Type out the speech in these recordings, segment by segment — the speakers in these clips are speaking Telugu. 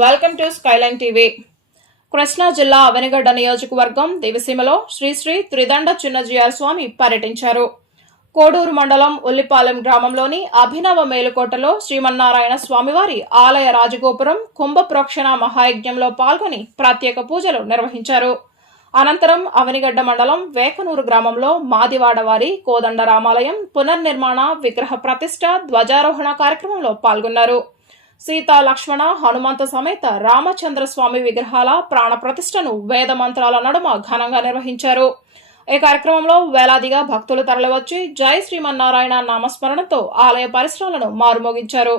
Welcome to Skyline TV. Krishna జిల్లా అవనిగడ్డ నియోజకవర్గం దివిసీమలో శ్రీ శ్రీ త్రిదండ చిన్నజీఆర్ స్వామి పర్యటించారు. కోడూరు మండలం ఉల్లిపాలెం గ్రామంలోని అభినవ మేలుకోటలో శ్రీమన్నారాయణ స్వామివారి ఆలయ రాజగోపురం కుంభ ప్రోక్షణ మహాయజ్ఞంలో పాల్గొని ప్రత్యేక పూజలు నిర్వహించారు. అనంతరం అవనిగడ్డ మండలం వేకనూరు గ్రామంలో మాదివాడ వారి కోదండ రామాలయం పునర్నిర్మాణ విగ్రహ ప్రతిష్ట ధ్వజారోహణ కార్యక్రమంలో పాల్గొన్నారు. సీతా లక్ష్మణ హనుమంత సమేత రామచంద్ర స్వామి విగ్రహాల ప్రాణ ప్రతిష్టను వేద మంత్రాల నడుమ ఘనంగా నిర్వహించారు. ఈ కార్యక్రమంలో వేలాదిగా భక్తులు తరలివచ్చి జై శ్రీమన్నారాయణ నామస్మరణతో ఆలయ పరిసరాలను మారుమోగించారు.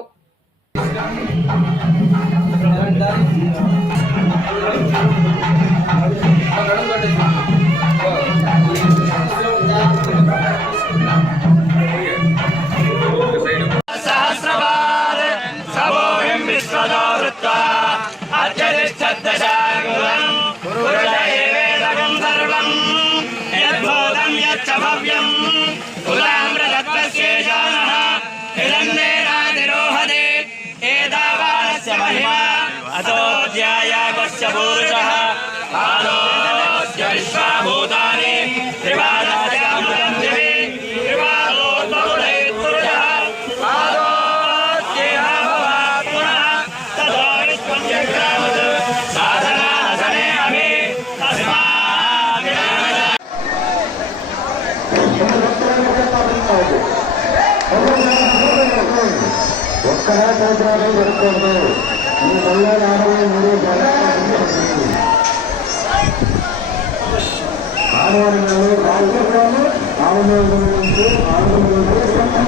ఒక్కడా సంవత్సరాలు జరగకూడదు. ఈ మళ్ళీ 43 ఆడవాళ్ళు 4 6